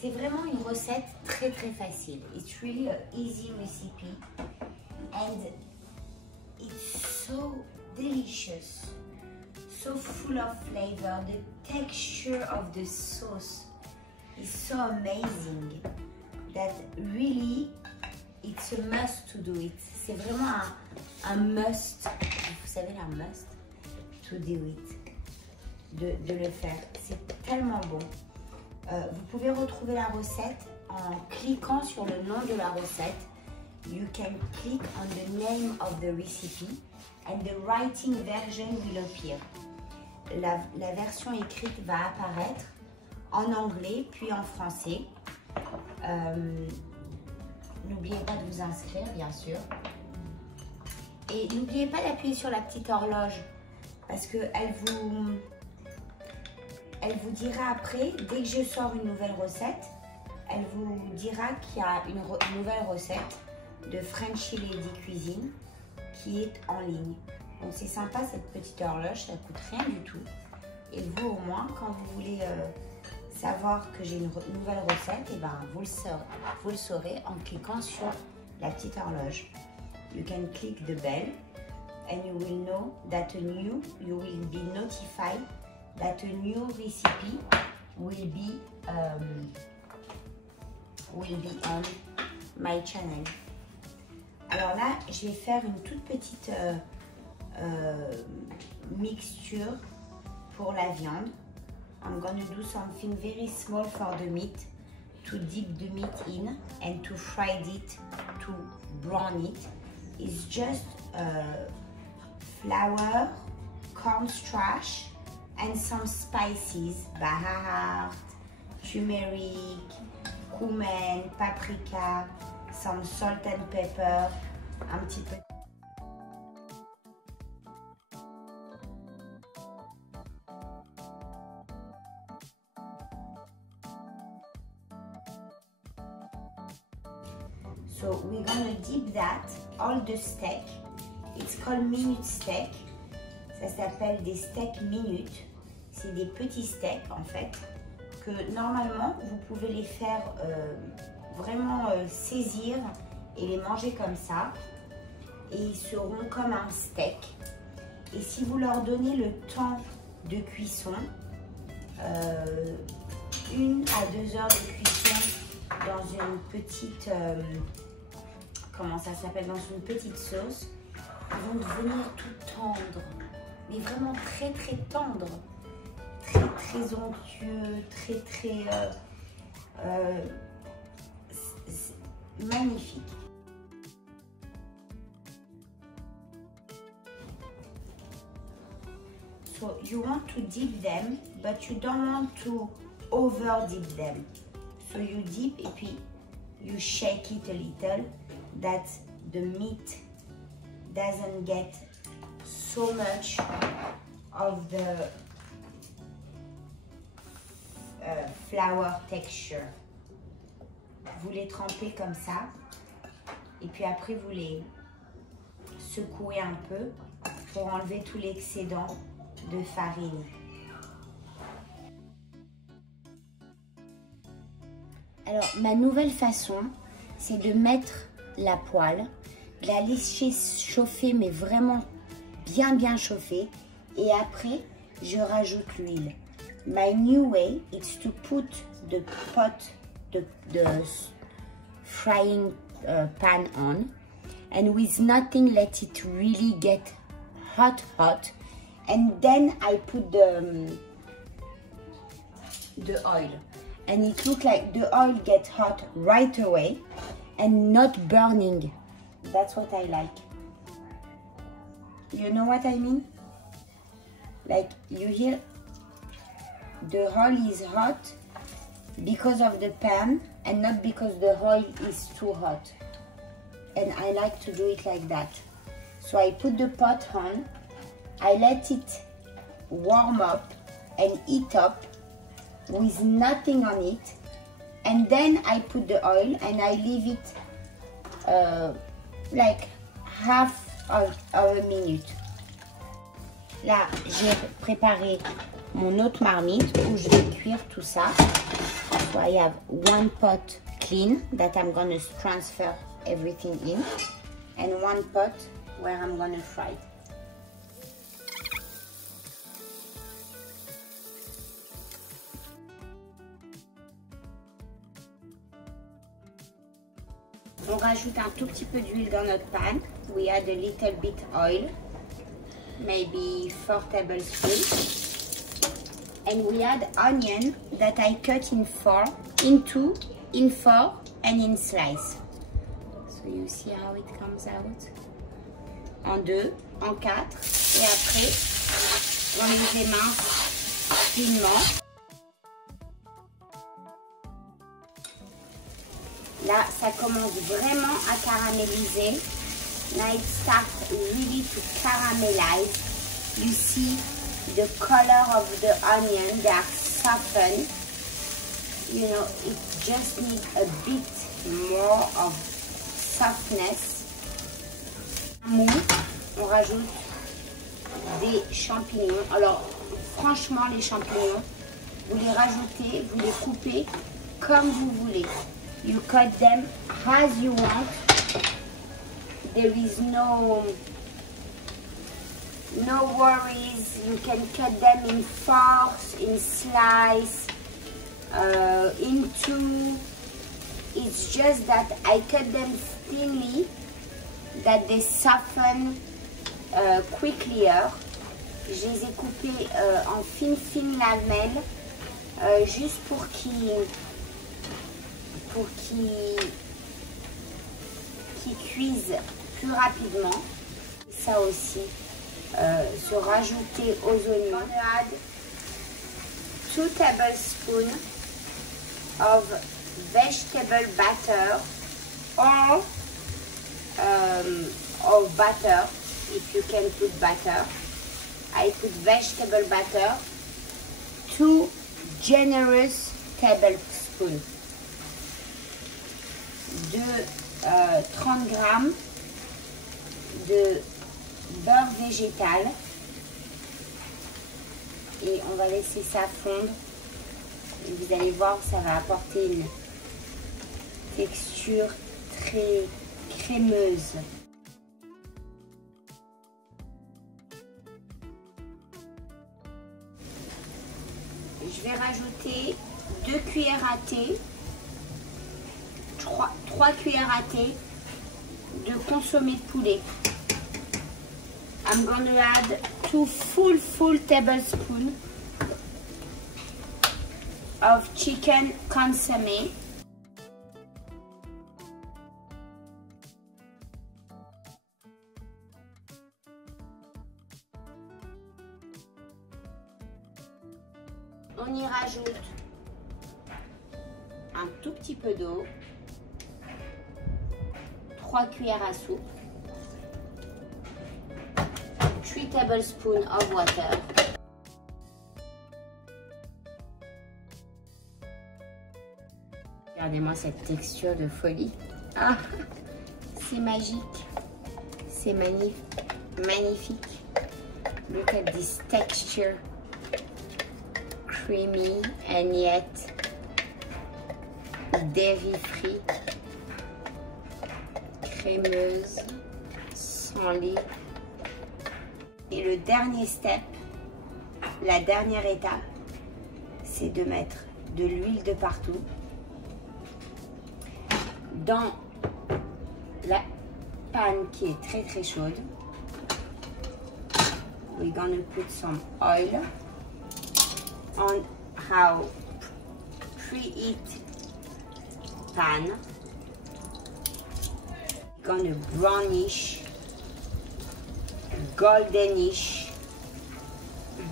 C'est vraiment une recette très facile. It's really an easy recipe and it's so delicious, so full of flavor. The texture of the sauce is so amazing that really it's a must to do it. C'est vraiment un must, vous savez la must, to do it, de le faire. C'est tellement bon. Vous pouvez retrouver la recette en cliquant sur le nom de la recette. You can click on the name of the recipe and the writing version will appear. La version écrite va apparaître en anglais puis en français. N'oubliez pas de vous inscrire, bien sûr. Et n'oubliez pas d'appuyer sur la petite horloge parce qu'elle vous dira après, dès que je sors une nouvelle recette, elle vous dira qu'il y a une nouvelle recette de Frenchy Lady Cuisine qui est en ligne. Donc c'est sympa cette petite horloge, ça ne coûte rien du tout. Et vous au moins, quand vous voulez savoir que j'ai une nouvelle recette, et ben, vous le saurez en cliquant sur la petite horloge. You can click the bell and you will know that you will be notified that a new recipe will be on my channel. Alors là, je vais faire une toute petite mixture pour la viande. I'm gonna do something very small for the meat to dip the meat in and to fry it, to brown it. It's just flour, cornstarch, and some spices, baharat, turmeric, cumin, paprika, some salt and pepper, un petit peu. So we're gonna dip that, all the steak. It's called minute steak. Ça s'appelle des steaks minutes. C'est des petits steaks en fait, que normalement vous pouvez les faire vraiment saisir et les manger comme ça. Et ils seront comme un steak. Et si vous leur donnez le temps de cuisson, 1 à 2 heures de cuisson dans une petite, comment ça s'appelle, dans une petite sauce, ils vont devenir tout tendres, mais vraiment très tendres. Très onctueux, très magnifique. So you want to dip them, but you don't want to over dip them. So you dip et puis you shake it a little, that the meat doesn't get so much of the flour texture. Vous les trempez comme ça et puis après vous les secouez un peu pour enlever tout l'excédent de farine. Alors ma nouvelle façon, c'est de mettre la poêle, de la laisser chauffer, mais vraiment bien chauffer, et après je rajoute l'huile. My new way is to put the pot, the frying pan on, and with nothing let it really get hot, and then I put the oil, and it looks like the oil gets hot right away and not burning. That's what I like. You know what I mean? Like you hear the oil is hot because of the pan and not because the oil is too hot. And I like to do it like that. So I put the pot on, I let it warm up and heat up with nothing on it, and then I put the oil and I leave it like half of a minute. Là, j'ai préparé mon autre marmite où je vais cuire tout ça. I have one pot clean that I'm gonna transfer everything in, and one pot where I'm gonna fry it. On rajoute un tout petit peu d'huile dans notre pan. We add a little bit oil, maybe 4 tablespoons. And we add onion that I cut in 4, in 2, in 4, and in slice. So you see how it comes out. En 2, en 4, et après, on les émince finement. Là, ça commence vraiment à caraméliser. Now it starts really to caramelize. You see the color of the onion, they are softened. You know, it just needs a bit more of softness. On rajoute des champignons. Alors, franchement, les champignons, vous les rajoutez, vous les coupez comme vous voulez. You cut them as you want. There is no worries. You can cut them in fours, in slice, in 2. It's just that I cut them thinly, that they soften quickly. Je les ai coupés en fines lamelles, juste pour qu'ils cuisent plus rapidement. Ça aussi, se rajouter aux oignons. On add 2 tablespoons of vegetable butter or butter, if you can put butter. I put vegetable butter, 2 generous tablespoons. De 30 grammes de beurre végétal, et on va laisser ça fondre, et vous allez voir, ça va apporter une texture très crémeuse. Je vais rajouter 2 cuillères à thé, 3 cuillères à thé de consommé de poulet. I'm going to add 2 full tablespoons of chicken consommé. On y rajoute un tout petit peu d'eau, 3 cuillères à soupe, 3 tablespoons of water. Regardez-moi cette texture de folie. Ah, c'est magique. C'est magnifique. Look at this texture. Creamy and yet dairy free. Crémeuse, sans lait. Et le dernier step, la dernière étape, c'est de mettre de l'huile de partout dans la panne qui est très chaude. We're gonna put some oil on our preheat pan. Gonna brownish, goldenish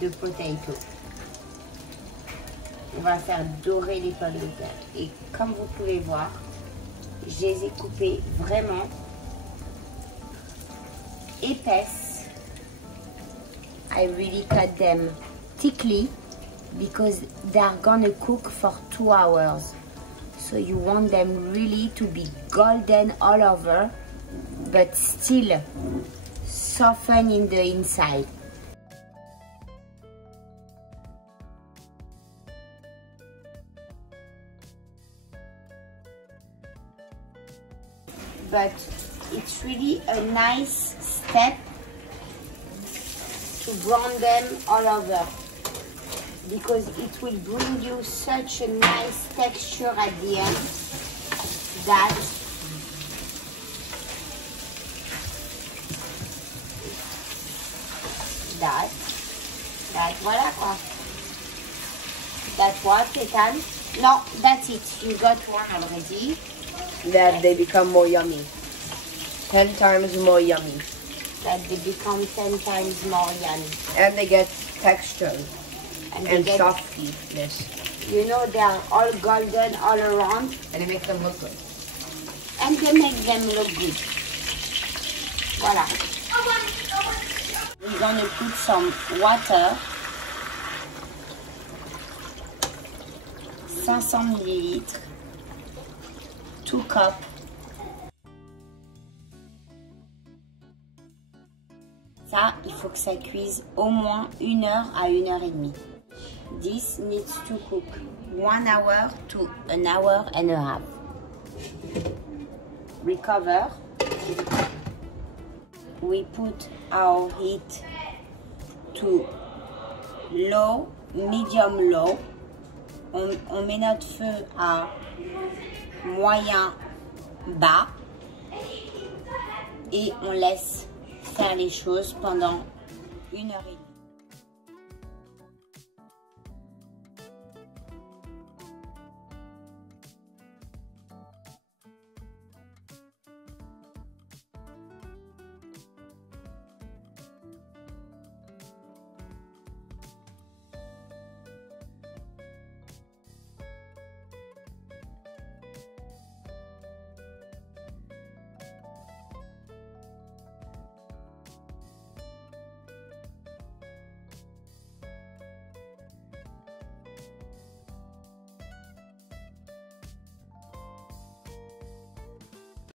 de potato. On va faire dorer les pommes de terre. Et comme vous pouvez voir, je les ai coupées vraiment épaisses. I really cut them thickly because they are gonna cook for 2 hours. So you want them really to be golden all over, but still soften in the inside. but it's really a nice step to brown them all over, because it will bring you such a nice texture at the end that voilà quoi. That's what, Ethan? No, that's it. You got one already. That they become more yummy. 10 times more yummy. That they become 10 times more yummy. And they get texture and get, softiness. You know, they are all golden all around. And it makes them look good. And they make them look good. Voilà. We're going to put some water. 500 millilitres. 2 cups. Ça, il faut que ça cuise au moins 1 heure à 1 heure et demie. This needs to cook 1 hour to 1 hour and a half. Recover. We put our heat to low, medium low. On met notre feu à moyen bas et on laisse faire les choses pendant 1 heure et demie.